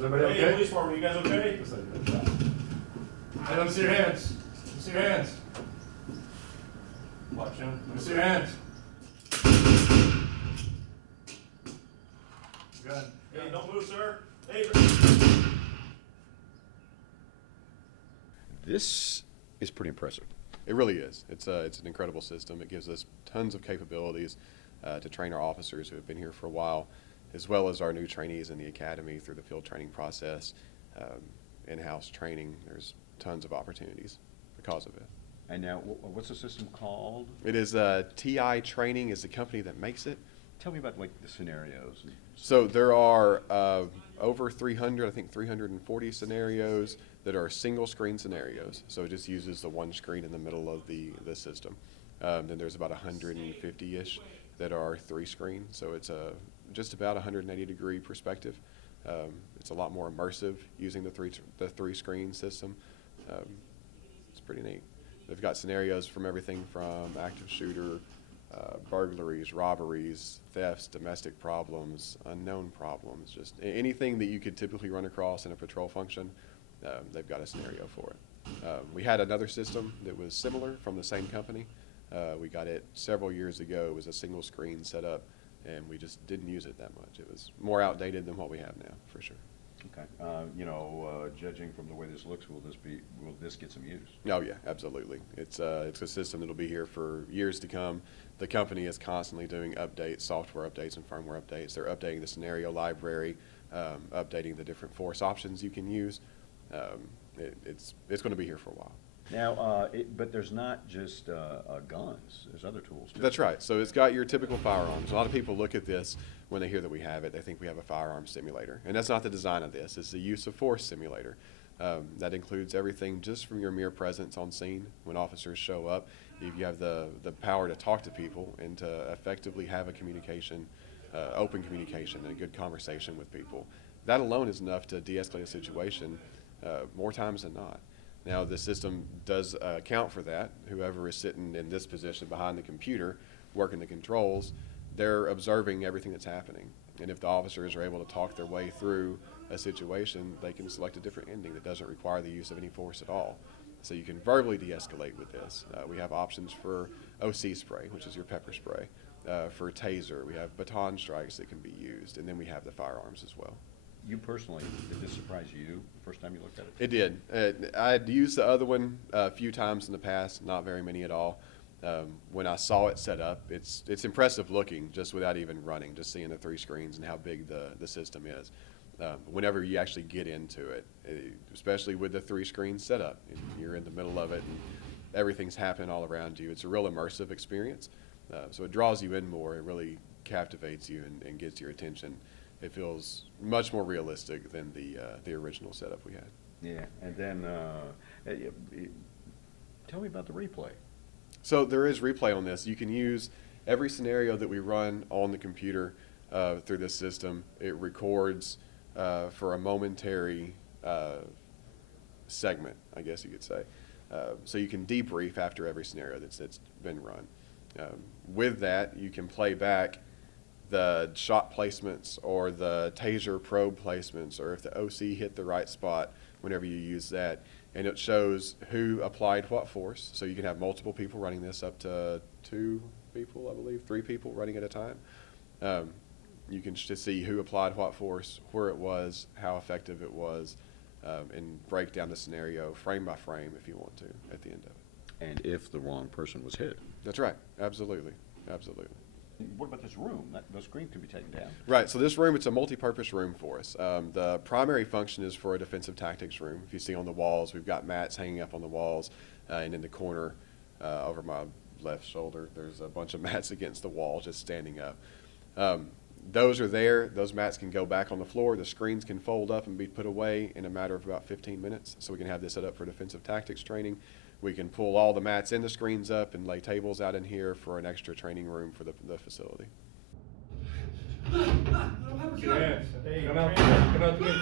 Is everybody Hey, okay? police department, you guys okay? Hey, let me see your hands. Let me see your hands. Watch him. Let me see your hands. Good. Hey, don't move, sir. Hey. This is pretty impressive. It really is. It's an incredible system. It gives us tons of capabilities to train our officers who have been here for a while, as well as our new trainees in the academy through the field training process, in-house training. There's tons of opportunities because of it. And now, what's the system called? It is TI Training is the company that makes it. Tell me about like the scenarios. So there are over 300, I think 340 scenarios that are single screen scenarios. So it just uses the one screen in the middle of the system. Then there's about 150-ish that are three screen. So it's just about 180-degree perspective. It's a lot more immersive using the three screen system. It's pretty neat. They've got scenarios from everything from active shooter, burglaries, robberies, thefts, domestic problems, unknown problems, just anything that you could typically run across in a patrol function, they've got a scenario for it. We had another system that was similar from the same company. We got it several years ago. It was a single screen setup, and we just didn't use it that much. It was more outdated than what we have now, for sure. Okay. Judging from the way this looks, will this get some use? Oh yeah, absolutely. It's a system that'll be here for years to come. The company is constantly doing updates, software updates and firmware updates. They're updating the scenario library, updating the different force options you can use. It's going to be here for a while. Now, but there's not just guns. There's other tools too. That's right. So it's got your typical firearms. A lot of people look at this when they hear that we have it. They think we have a firearm simulator, and that's not the design of this. It's the use of force simulator. That includes everything just from your mere presence on scene when officers show up. If you have the power to talk to people and to effectively have a communication, open communication and a good conversation with people, that alone is enough to de-escalate a situation more times than not. Now, the system does account for that. Whoever is sitting in this position behind the computer, working the controls, they're observing everything that's happening. And if the officers are able to talk their way through a situation, they can select a different ending that doesn't require the use of any force at all. So you can verbally de-escalate with this. We have options for OC spray, which is your pepper spray. For taser, we have baton strikes that can be used. And then we have the firearms as well. You personally, did this surprise you the first time you looked at it? It did. I'd used the other one a few times in the past, not very many at all. When I saw it set up, it's impressive looking just without even running, just seeing the three screens and how big the system is. Whenever you actually get into it, especially with the three screen setup, you're in the middle of it and everything's happening all around you. It's a real immersive experience. So it draws you in more. It really captivates you and gets your attention. It feels much more realistic than the original setup we had. Yeah, and then tell me about the replay. So there is replay on this. You can use every scenario that we run on the computer through this system. It records for a momentary segment, I guess you could say. So you can debrief after every scenario that's been run. With that, you can play back the shot placements or the taser probe placements, or if the OC hit the right spot whenever you use that. And it shows who applied what force. So you can have multiple people running this, up to 2 people, I believe, 3 people running at a time. You can just see who applied what force, where it was, how effective it was, and break down the scenario frame by frame if you want to at the end of it. And if the wrong person was hit. That's right. Absolutely. Absolutely. What about this room? Those screens can be taken down. Right, so this room, it's a multi-purpose room for us. The primary function is for a defensive tactics room. If you see on the walls, we've got mats hanging up on the walls, and in the corner over my left shoulder, there's a bunch of mats against the wall just standing up. Those are there. Those mats can go back on the floor. The screens can fold up and be put away in a matter of about 15 minutes, so we can have this set up for defensive tactics training. We can pull all the mats in the screens up and lay tables out in here for an extra training room for the facility. Get your hands. Come out to me.